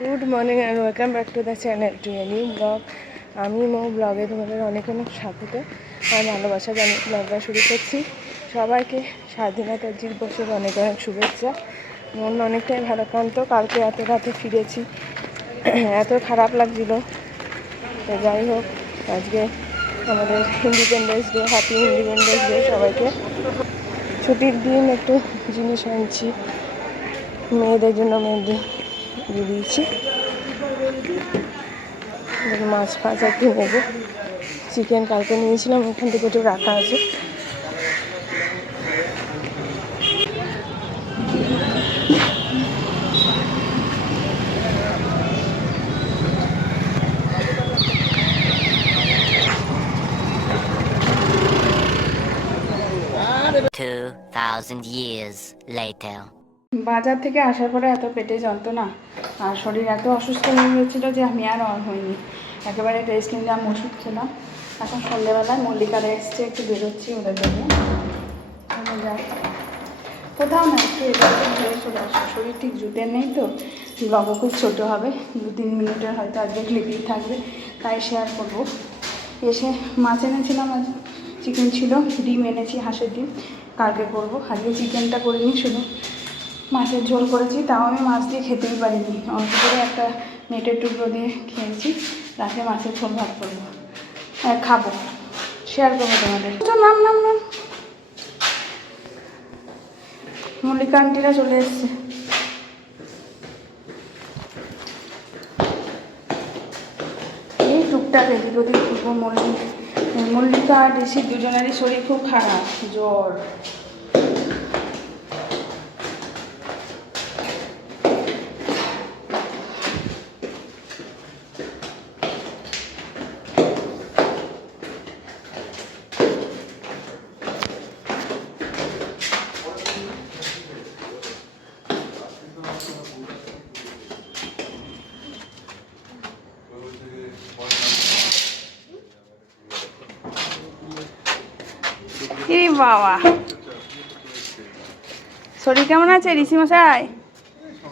Good morning and welcome back to the channel to a new blog. আমি মো ব্লগে তোমাদের অনেক অনেক স্বাগত আর ভালোবাসা জানিয়ে ব্লগটা শুরু করছি। সবাইকে স্বাধীনতা দিবসের অনেক অনেক শুভেচ্ছা। মন অনেকটাই ভারাক্রান্ত, কালকে এত রাতে ফিরেছি, এত খারাপ লাগছিল। তো যাই হোক, আজকে আমাদের independence day, happy independence day সবাইকে। ছুটির দিন একটু জিনিস আনছি মেয়েদের জন্য, মেয়েদের দিয়ে দিয়েছি। মাছ ফাছ একটু নেবো, চিকেন কালকে নিয়েছিলাম, ওখান থেকে একটু রাখা আছে। বাজার থেকে আসার পরে এত পেটে যন্ত্রণা আর শরীর এত অসুস্থ হয়ে গিয়েছিলো যে আমি আর হইনি, একেবারে রেস্ট নিলাম, ওষুধ খেলাম। এখন সন্ধ্যেবেলায় মল্লিকারা এসছে, একটু বেরোচ্ছি ওদের জন্য। যাই কোথাও না, একটু এদেরকে ঘুরে চলে আসো। শরীর ঠিক জুটের নেই তো, ব্লগও খুব ছোটো হবে, 2-3 মিনিটের হয়তো আজকে ক্লিপিং থাকবে, তাই শেয়ার করবো। এসে মাছ এনেছিলাম, আজ চিকেন ছিল, ডিম এনেছি, হাঁসের ডিম কালকে করবো। আজকে চিকেনটা করিনি, শুধু মাছের ঝোল করেছি, তাও আমি মাছ দিয়ে খেতেই পারিনি, অল্প করে একটা নেটের টুকরো দিয়ে খেয়েছি। রাতে মাছের ঝোল ভাত করবো, খাবো, শেয়ার করবো তোমাদের। নাম নাম নাম মল্লিকা আন্টিরা চলে এসছে। এই টুকটাক এদিক ওদিক ঘুরবো। মল্লিকা আর ঋষির দুজনেরই শরীর খুব খারাপ, জ্বর। কি বাবা, শরীর কেমন আছে ঋষি মশাই?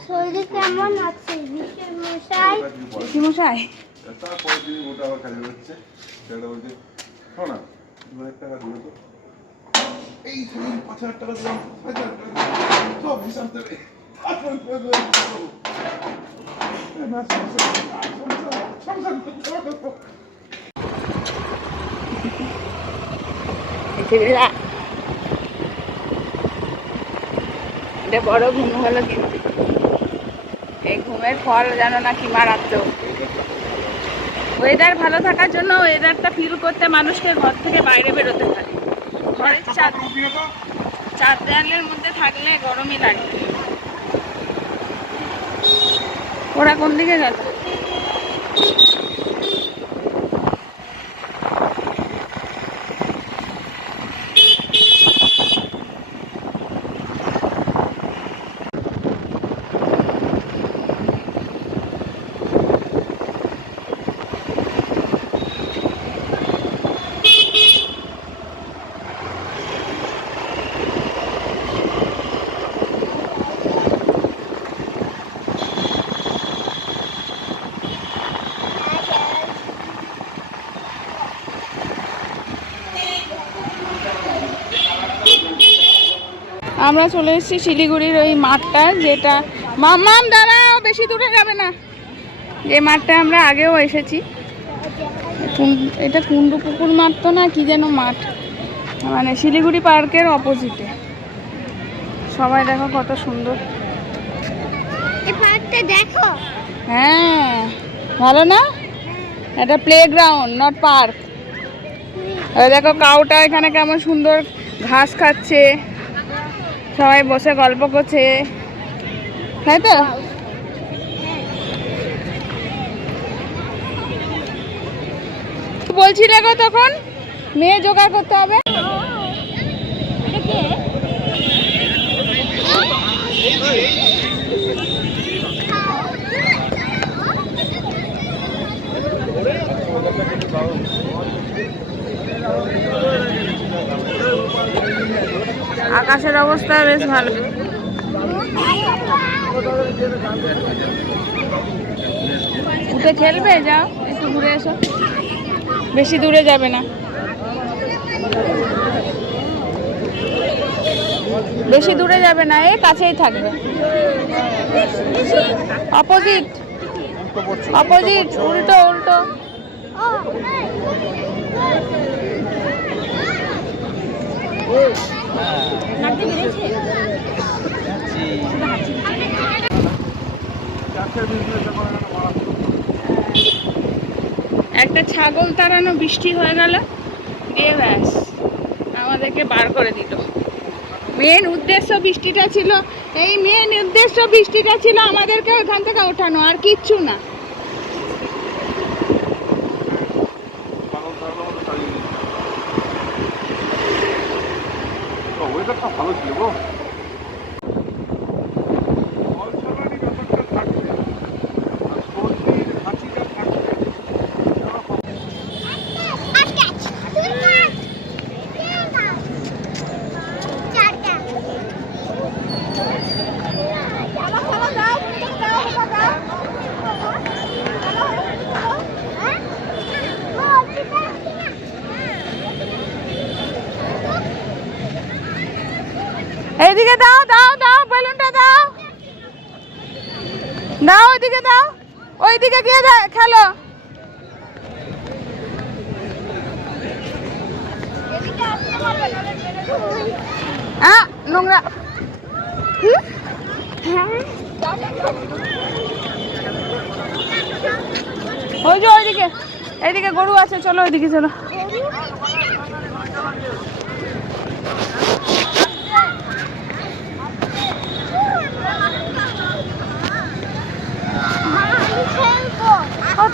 শরীর কেমন আছে ঋষি মশাই? ঋষি মশাই তারপরে দিন ওটা আবার কাজে হচ্ছে, সেটা বলছে শোনো না, 2,000 টাকা দিলে তো এই 5,000 টাকা দিলাম, 5,000 টাকা সব হিসাব দেবে। এটা বড় ঘুম হলো, কিন্তু এই ঘুমের ফল জানো না কি মারাত্মক। ওয়েদার ভালো থাকার জন্য, ওয়েদারটা ফিল করতে মানুষকে ঘর থেকে বাইরে বেরোতে হয়। ঘরের চার দেয়ালের মধ্যে থাকলে গরমই লাগে। ওরা কোন দিকে গেল? আমরা চলে এসেছি শিলিগুড়ির ওই মাঠটা, যেটা মাম্মাম দাঁড়াও, বেশি দূরে যাবে না, যে মাঠটা আমরা আগেও এসেছি। এটা কুন্ডু পুকুর মাঠ তো না, কি যেন মাঠ, মানে শিলিগুড়ি পার্কের অপোজিটে। সবাই দেখো কত সুন্দর এই পার্কটা দেখো। হ্যাঁ ভালো না, এটা প্লে গ্রাউন্ড নট পার্ক। দেখো কাউটা এখানে কেমন সুন্দর ঘাস খাচ্ছে, সবাই বসে গল্প করছে, তাই তো? বলছিলে গো তখন, মেয়ে জোগাড় করতে হবে। আকাশের অবস্থা বেশ ভালো। উঠে খেলবে, যাও একটু ঘুরে এসো, বেশি দূরে যাবে না, বেশি দূরে যাবে না, এই কাছেই থাকবে। অপোজিট অপোজিট, উল্টো উল্টো। একটা ছাগল তাড়ানো বৃষ্টি হয়ে গেল, দিয়ে ব্যাস আমাদেরকে বার করে দিল। মেন উদ্দেশ্য বৃষ্টিটা ছিল, এই মেন উদ্দেশ্য বৃষ্টিটা ছিল আমাদেরকে ওখান থেকে ওঠানো, আর কিচ্ছু না। ওয়েদারটা ভালো ছিল গো। এইদিকে দাও দাও দাও, বেলুনটা দাও দাও, ওইদিকে দাও, ওইদিকে গিয়ে খেলো। নোংরা। ওই যে ওইদিকে, এইদিকে গরু আছে, চলো ওইদিকে চলো।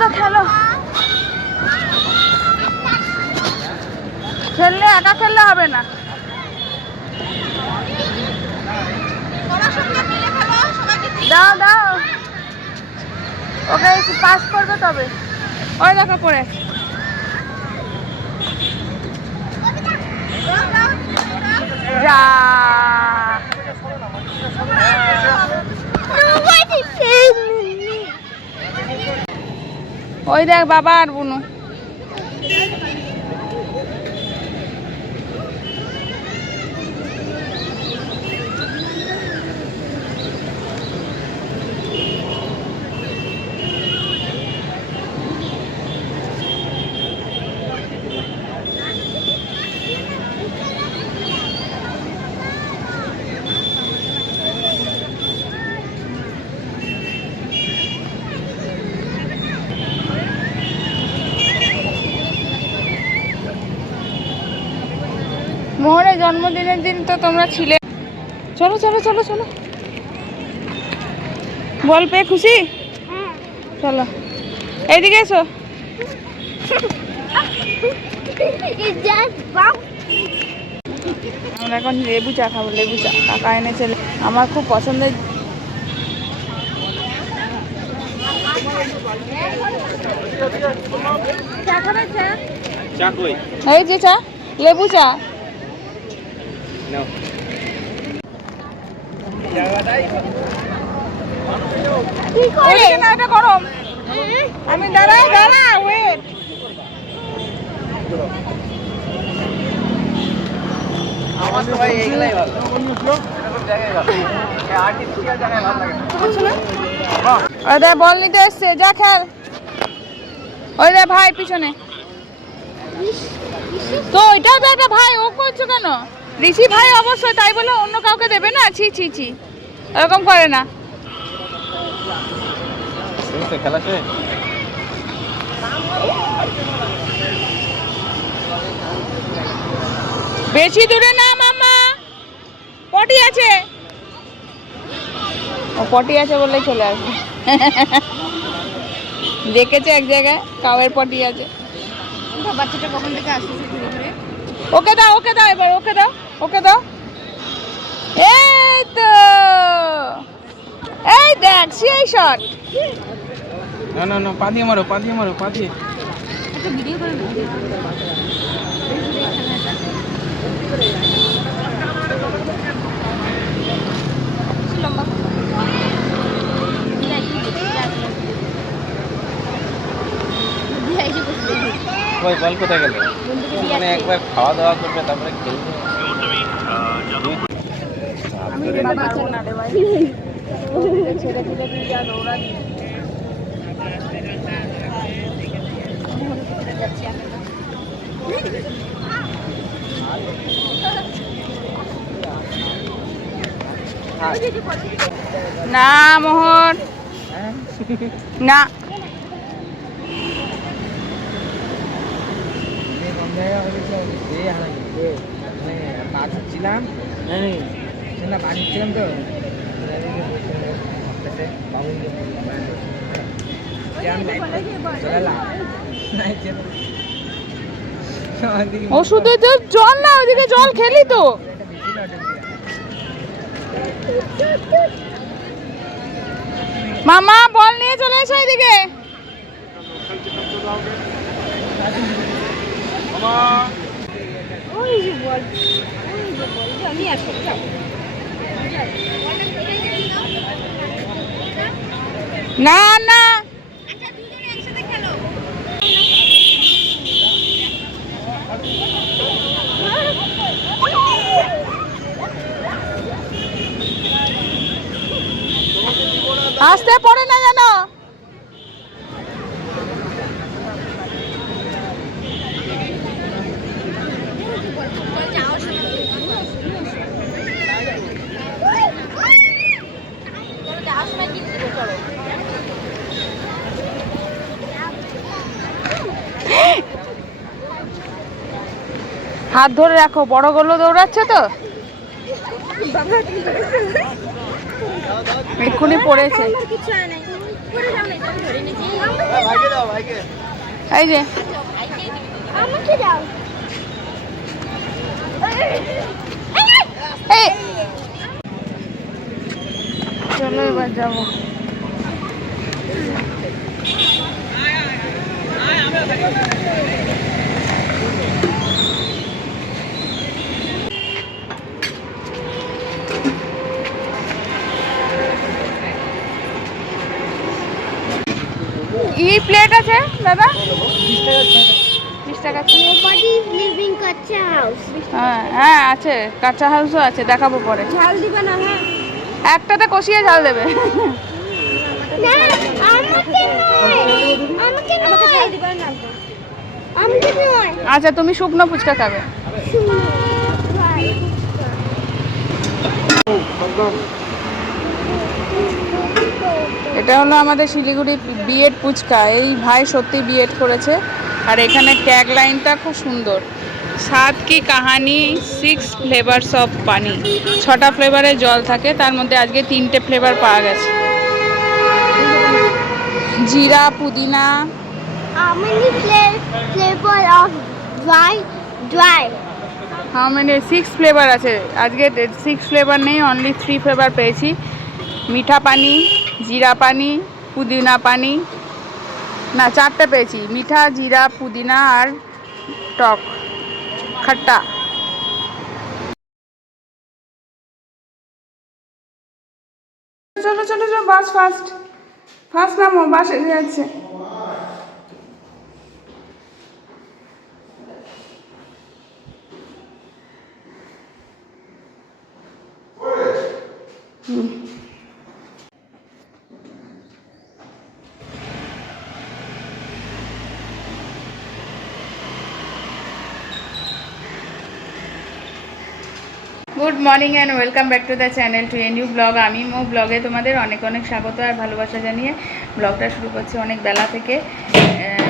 তো খেলো, খেললে একা খেললে হবে না, দাও দাও, ওকে পাস করবে তবে। ওই দেখো পড়ে, যা ওই দেখ বাবা আর বুনু। মোহনের জন্মদিনের দিন তো তোমরা ছিলে। চলো চলো চলো চলো, বল পেয়ে খুশি? চলো এইদিকে এসো। আমরা এখন লেবু চা খাবো, লেবু চা কাকা এনেছে, আমার খুব পছন্দের। এই যে চা, লেবু চা। গরম, আমি দাঁড়াই দাঁড়া ওয়েট। বল নিতে এসছে, যা খেল। ওই রে ভাই পিছনে তো, ওইটাও তো একটা ভাই, ও করছো কেন? ঋষি ভাই অবশ্যই, তাই বলে অন্য কাউকে দেবে না? ছি ছি ছি, এরকম করে না। বেশি দূরে না মামা, পটি আছে, ও পটি আছে বললেই চলে আসবে। দেখেছে এক জায়গায় কাউয়ের পটি আছে। বাচ্চাটা কখন থেকে আসতেছে ঘুরে ঘুরে। ওকে দাও, ওকে দাও, এবার ওকে দাও, ওকে দাও। এই তো, এই দেখ সেই শট। না না না, পা দিয়ে মারো, পা দিয়ে মারো, পা দিয়ে। একটা ভিডিও করে নাও। লম্বা বল কোথায় গেল? মানে একবার খাওয়া দাওয়া করবে তারপরে খেলবে। আমি যেতে পারবো না রে ভাই, ছেড়ে দিলে তুই যা দৌড়াবি। না মোহন না, ছিলাম না পানি ছিলাম তো ওষুধে জল না, ওইদিকে জল খেলি তো। মামা বল নিয়ে চলে এসো এদিকে। না না, আসতে পড়ে না জানো। হাত ধরে রাখো, বড়গুলো দৌড়াচ্ছে তো, এক্ষুনি পড়েছে। এই যে এই, চলো এবার যাবো। কি প্লেট আছে দাদা? 20 টাকা। Nobody is living Kacha house. হ্যাঁ হ্যাঁ আছে, কাঁচা হাউসও আছে, দেখাবো পরে। ঝাল দিবা না? হ্যাঁ, একটাতে কষিয়ে ঝাল দেবে। না আমাকে নয়, আমাকে ঝাল দিবা না, আমাকে নয়। আচ্ছা তুমি শুকনো ফুচকা খাবে? এটা হলো আমাদের শিলিগুড়ি বিএড ফুচকা। এই ভাই সত্যি বিএড করেছে। আর এখানে ট্যাগ লাইনটা খুব সুন্দর, সাত কি কাহানি 6 ফ্লেভারস অফ পানি। 6টা ফ্লেভারের জল থাকে, তার মধ্যে আজকে 3টে ফ্লেভার পাওয়া গেছে, জিরা পুদিনা। How many flavor of dry? How many 6 flavour আছে আজকে। 6 ফ্লেভার নেই, অনলি 3 ফ্লেভার পেয়েছি। মিঠা পানি, জিরা পানি, পুদিনা পানি, না 4টে পেয়েছি, মিঠা, জিরা, পুদিনা আর টক খট্টা। চলো চলো চলো, বাস ফাস্ট ফাস্ট নামো, বাস এসে যাচ্ছে। Good morning and welcome back to the channel to a new blog. আমি মো ব্লগে তোমাদের অনেক অনেক স্বাগত আর ভালোবাসা জানিয়ে ব্লগটা শুরু করছি অনেক বেলা থেকে।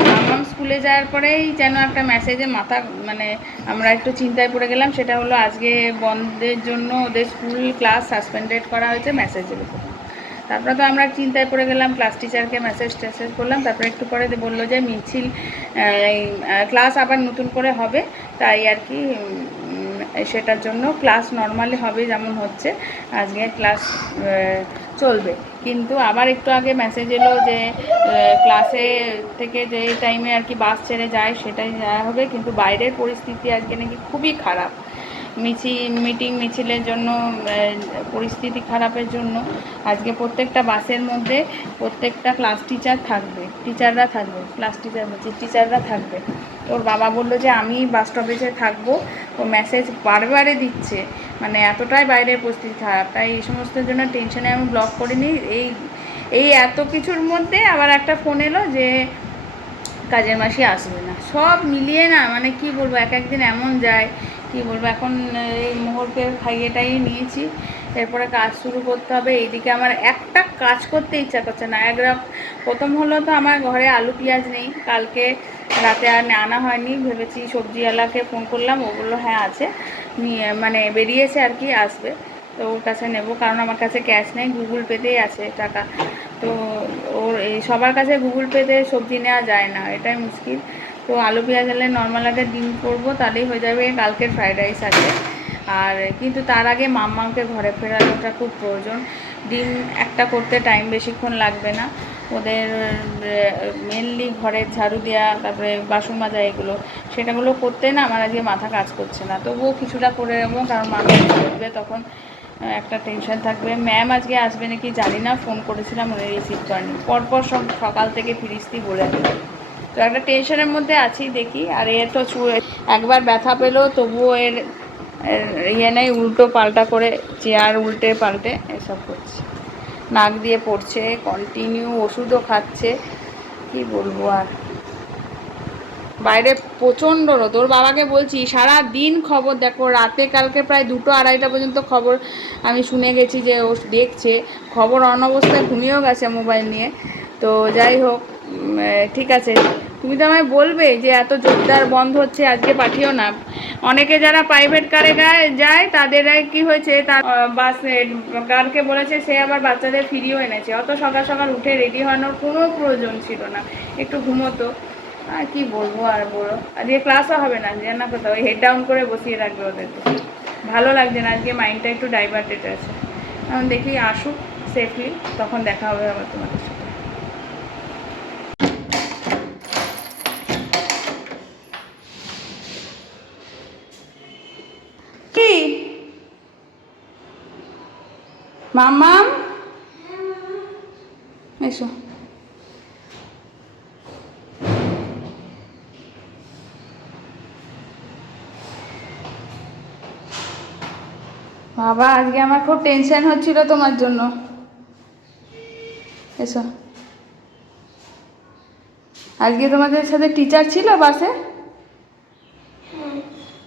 মামাম স্কুলে যাওয়ার পরেই যেন একটা মেসেজে মাথা, মানে আমরা একটু চিন্তায় পড়ে গেলাম। সেটা হলো আজকে বন্ধের জন্য ওদের স্কুল ক্লাস সাসপেন্ডেড করা হয়েছে মেসেজের উপর। তারপরে তো আমরা চিন্তায় পড়ে গেলাম, ক্লাস টিচারকে মেসেজ করলাম। তারপরে একটু পরে বললো যে মিছিল ক্লাস আবার নতুন করে হবে, তাই আর কি সেটার জন্য ক্লাস নর্মালি হবে যেমন হচ্ছে, আজকে ক্লাস চলবে। কিন্তু আবার একটু আগে মেসেজ এলো যে ক্লাসে থেকে যে টাইমে আর কি বাস ছেড়ে যায় সেটাই যাওয়া হবে, কিন্তু বাইরের পরিস্থিতি আজকে নাকি খুবই খারাপ। মিছিলের জন্য পরিস্থিতি খারাপের জন্য আজকে প্রত্যেকটা বাসের মধ্যে প্রত্যেকটা ক্লাস টিচাররা থাকবে, টিচাররা থাকবে। ওর বাবা বললো যে আমি বাস স্টপেজে থাকবো, ও মেসেজ বারে দিচ্ছে, মানে এতটাই বাইরের পরিস্থিতি খারাপ। তাই এই সমস্তের জন্য টেনশনে আমি ব্লক করিনি। এই এত কিছুর মধ্যে আবার একটা ফোন এলো যে কাজের মাসি আসবে না। সব মিলিয়ে না মানে কি বলবো, এক একদিন এমন যায় কি বলবো। এখন এই মোহরকে খাইয়ে টাইয়ে নিয়েছি, এরপরে কাজ শুরু করতে হবে। এইদিকে আমার একটা কাজ করতে ইচ্ছা করছে না। প্রথম হলো তো আমার ঘরে আলু পেঁয়াজ নেই, কালকে রাতে আর আনা হয়নি। ভেবেছি সবজিওয়ালাকে ফোন করলাম, ও বললো হ্যাঁ আছে, নিয়ে মানে বেরিয়েছে আর কি, আসবে। তো ওর কাছে নেব, কারণ আমার কাছে ক্যাশ নেই, গুগল পেতেই আছে টাকা। তো ওর এই সবার কাছে গুগল পেতে সবজি নেওয়া যায় না, এটাই মুশকিল। তো আলু পেঁয়াজ এলে নর্মাল আগে ডিম করবো, তাহলেই হয়ে যাবে। কালকের ফ্রাইড রাইস আছে। আর কিন্তু তার আগে মাম্মাকে ঘরে ফেরানোটা খুব প্রয়োজন। ডিম একটা করতে টাইম বেশিক্ষণ লাগবে না। ওদের মেনলি ঘরের ঝাড়ু দেওয়া, তারপরে বাসন মাজা, সেটাগুলো করতে না আমার আজকে মাথা কাজ করছে না। তবুও কিছুটা করে নেবো, কারণ মাম্মা করবে তখন একটা টেনশন থাকবে। ম্যাম আজকে আসবে নাকি জানি না, ফোন করেছিলাম উনি রিসিভ করেনি। পরপর সব সকাল থেকে ফিরিস্তি বলে দিল, তো একটা টেনশনের মধ্যে আছি, দেখি। আর এর তো একবার ব্যথা পেলো তবুও এর ইয়ে নেই, উল্টো পাল্টা করে চেয়ার উল্টে পাল্টে এসব করছে, নাক দিয়ে পড়ছে কন্টিনিউ, ওষুধও খাচ্ছে। কি বলবো আর, বাইরে প্রচণ্ড রোদ। ওর বাবাকে বলছি সারা দিন খবর দেখো, রাতে কালকে প্রায় 2-2-2:30 পর্যন্ত খবর আমি শুনে গেছি যে ও দেখছে খবর। অনবস্থায় ঘুমিয়েও গেছে মোবাইল নিয়ে। তো যাই হোক, ঠিক আছে, তুমি তো আমায় বলবে যে এত জোরদার বন্ধ হচ্ছে, আজকে পাঠিও না। অনেকে যারা প্রাইভেট কারে যায় তাদেরাই কি হয়েছে, তার বাস কারকে বলেছে, সে আবার বাচ্চাদের ফিরিয়েও এনেছে। অত সকাল সকাল উঠে রেডি হওয়ানোর কোনো প্রয়োজন ছিল না, একটু ঘুমোতো। আর কি বলবো আর বলো, আজকে ক্লাসও হবে না, যে না কোথাও হেড ডাউন করে বসিয়ে রাখবে ওদেরকে। ভালো লাগছে না আজকে, মাইন্ডটা একটু ডাইভার্টেড আছে। এখন দেখি আসুক সেফলি, তখন দেখা হবে আবার তোমাদের সাথে। কি মাম্মাম, এসো। বাবা আজকে আমার খুব টেনশন হচ্ছিল তোমার জন্য। এসো। আজকে তোমাদের সাথে টিচার ছিল বাসে?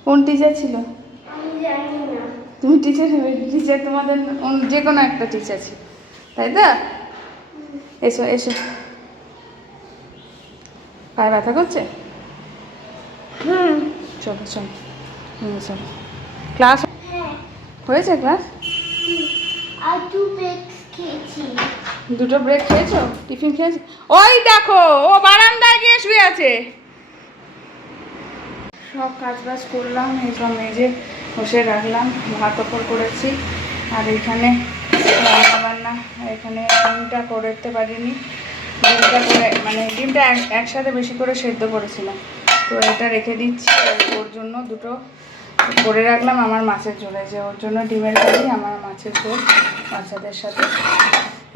কোন টিচার ছিল? তুমি টিচার তোমাদের যে কোনো একটা টিচার ছিল, তাই তো? এসো এসো। পায়ে ব্যথা করছে? চলো চলো, চলো। ক্লাস হয়েছে? ক্লাস আর 2 ব্রেক খেয়েছি। 2টো ব্রেক খেয়েছো? টিফিন খেয়েছো? ওই দেখো ও বারান্দায় গিয়ে শুয়ে আছে। সব কাজ বাজ করলাম, এইসব মেজে বসে রাখলাম, ভাত ওপর করেছি। আর এইখানে রান্নাবান্না, এখানে ডিমটা করতে পারিনি। ডিমটা করে মানে ডিমটা একসাথে বেশি করে সেদ্ধ করেছিলাম, তো এটা রেখে দিচ্ছি। ওর জন্য 2টো করে রাখলাম আমার মাছের ঝোলে, যে ওর জন্য ডিমের কারি, আমার মাছের ঝোল বাচ্চাদের সাথে।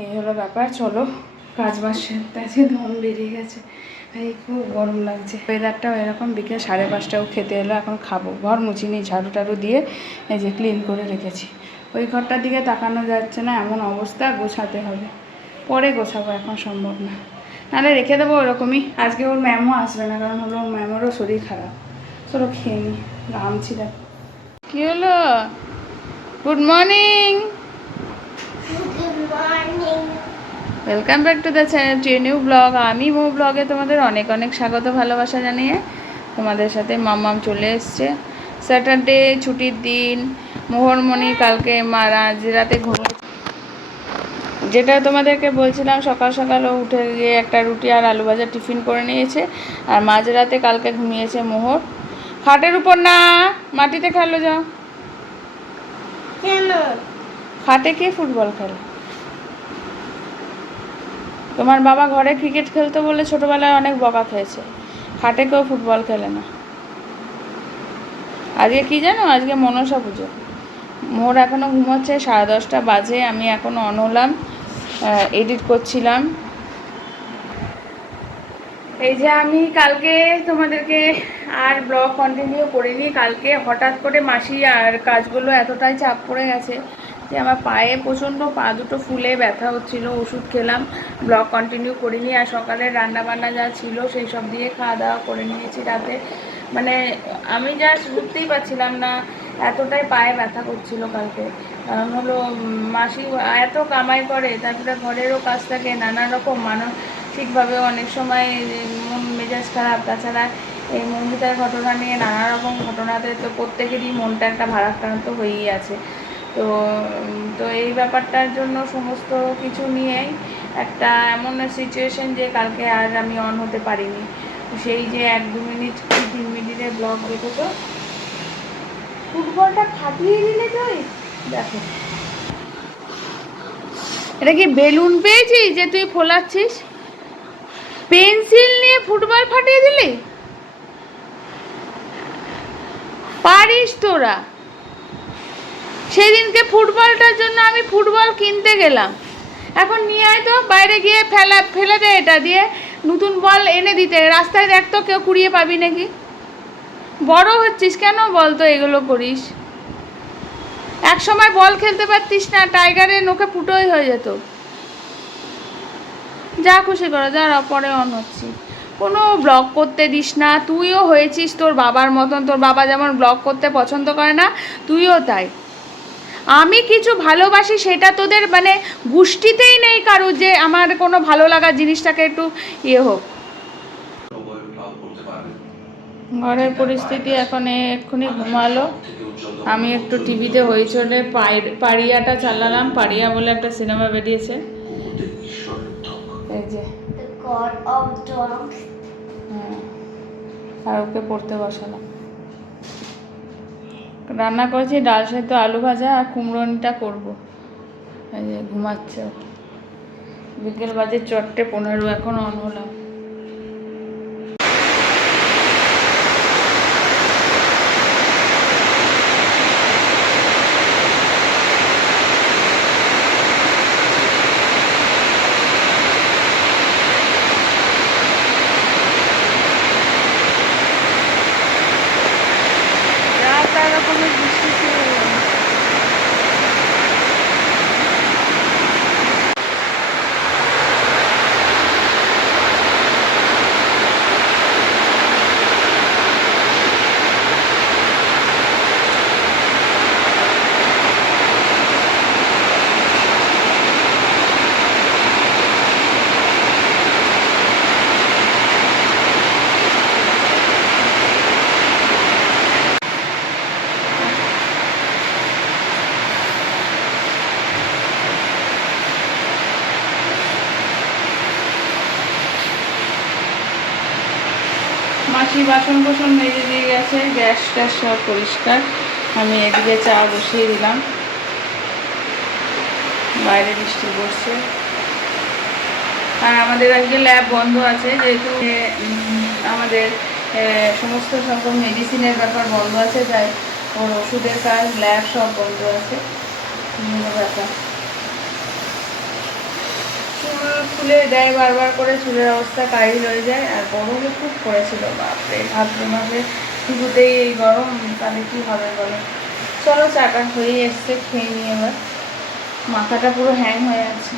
এই হলো ব্যাপার। চলো কাজ বাজ সেরতে আছে, দম বেরিয়ে গেছে, এই খুব গরম লাগছে। ওয়েদারটাও এরকম। বিকেল 5:30টাও খেতে এলো, এখন খাবো। ঘর মুছিনি, ঝাড়ু টাড়ু দিয়ে এই যে ক্লিন করে রেখেছি। ওই ঘরটার দিকে তাকানো যাচ্ছে না, এমন অবস্থা, গোছাতে হবে। পরে গোছাবো, এখন সম্ভব না, নাহলে রেখে দেবো ওরকমই। আজকে ওর ম্যামও আসবে না, কারণ হলো ওর ম্যামেরও শরীর খারাপ। চলো খেয়ে নি, ঘামছি। দেখ কী হলো। Good morning, good morning. Welcome back to the new blog. আমি মো ব্লগে তোমাদের অনেক অনেক স্বাগত, ভালোবাসা জানিয়ে তোমাদের সাথে মাম্মাম চলে এসছে। স্যাটারডে ছুটির দিন। মোহরমণি কালকে আজ রাতে ঘুমিয়ে, যেটা তোমাদেরকে বলছিলাম, সকাল সকাল উঠে গিয়ে একটা রুটি আর আলু ভাজা টিফিন করে নিয়েছে। আর মাঝরাতে কালকে ঘুমিয়েছে মোহর। খাটের উপর না, মাটিতে খেলো যাও। কেন? খাটে কে ফুটবল খেলে? তোমার বাবা ঘরে ক্রিকেট খেলতো বলে ছোটোবেলায় অনেক বকা খেয়েছে, খাটে কেউ ফুটবল খেলে না। আজকে কি জানো, আজকে মনসা পুজো। মোর এখনও ঘুমোচ্ছে, 10:30 বাজে। আমি এখনও অন হলাম, এডিট করছিলাম। এই যে আমি কালকে তোমাদেরকে আর ব্লগ কন্টিনিউ করিনি। কালকে হঠাৎ করে মাসি আর কাজগুলো এতটাই চাপ পড়ে গেছে যে আমার পায়ে প্রচণ্ড পা দুটো ফুলে ব্যথা হচ্ছিল, ওষুধ খেলাম, ব্লগ কন্টিনিউ করিনি। আর সকালে রান্নাবান্না যা ছিল সেই সব দিয়ে খাওয়া দাওয়া করে নিয়েছি রাতে। মানে আমি যা বুঝতেই পারছিলাম না, এতটাই পায়ে ব্যথা করছিল কালকে। কারণ হলো মাসি এত কামাই করে, তারপরে ঘরেরও কাজ থাকে, নানা রকম মানসিকভাবে অনেক সময় মন মেজাজ খারাপ। তাছাড়া এই মন্দিরের ঘটনা নিয়ে নানা রকম ঘটনাতে তো প্রত্যেকেরই মনটা একটা ভারাক্রান্ত হয়েই আছে। তো তো এই ব্যাপারটার জন্য সমস্ত কিছু নিয়েই একটা এমন সিচুয়েশন যে কালকে আর আমি অন হতে পারিনি। সেই যে 1-2 মিনিট কি 3 মিনিটের ব্লগ দেখেছো, ফুটবলটা ফাটিয়ে দিলে তুই। দেখো এটা কি বেলুন পেয়েছিস যে তুই ফোলাচ্ছিস? পেন্সিল নিয়ে ফুটবল ফাটিয়ে দিলি? পারিস তোরা? সেদিনকে ফুটবলটার জন্য আমি ফুটবল কিনতে গেলাম, এখন নিয়ে আয় তো, বাইরে গিয়ে ফেলে দে এটা দিয়ে, নতুন বল এনে দিতে। রাস্তায় দেখ তো কেউ কুড়িয়ে পাবি নাকি? বড় হচ্ছিস কেন বল তো এগুলো করিস? এক সময় বল খেলতে পারতিস না, টাইগারের নখে ফুটোই হয়ে যেত। যা খুশি করো, যা পরে অন হচ্ছি। কোনো ব্লগ করতে দিস না। তুইও হয়েছিস তোর বাবার মতন, তোর বাবা যেমন ব্লগ করতে পছন্দ করে না, তুইও তাই। আমি কিছু ভালোবাসি সেটা তোদের মানে গোষ্ঠীতেই নেই কারো যে আমার কোনো ভালো লাগার জিনিসটাকে একটু ইয়ে হোক। ঘরের পরিস্থিতি এখন এক্ষুনি ঘুমালো। আমি একটু টিভিতে হইচলে পারিয়াটা চালালাম। পারিয়া বলে একটা সিনেমা বেরিয়েছে, এই যে হ্যাঁ, আর ওকে পড়তে বসালাম। রান্না করেছি ডাল সেদ্ধ, আলু ভাজা আর কুমড়োনিটা করবো। এই যে ঘুমাচ্ছে। বিকেল বাজে 4:15, এখন অন হলাম। রকমের বৃষ্টি শুরু হয়ে গেল। মাসি বাসন কোসন মেজে দিয়ে গেছে, গ্যাস ট্যাস সব পরিষ্কার। আমি এদিকে চা বসিয়ে দিলাম, বাইরে বৃষ্টি পড়ছে। আর আমাদের আজকে ল্যাব বন্ধ আছে, যেহেতু আমাদের সমস্ত সকল মেডিসিনের ব্যাপার বন্ধ আছে, তাই ওর ওষুধের কাজ, ল্যাব সব বন্ধ আছে। ব্যাপার চুল খুলে দেয় বারবার করে, চুলের অবস্থা কাহিল হয়ে যায়। আর গরমে খুব পড়েছিল, বাপরে, ভাদ্র মাসে শুরুতেই এই গরম, তাহলে কী হবে বলো। চলো চাটা হয়ে এসছে, খেয়ে নিয়ে এবার। মাথাটা পুরো হ্যাং হয়ে আছে।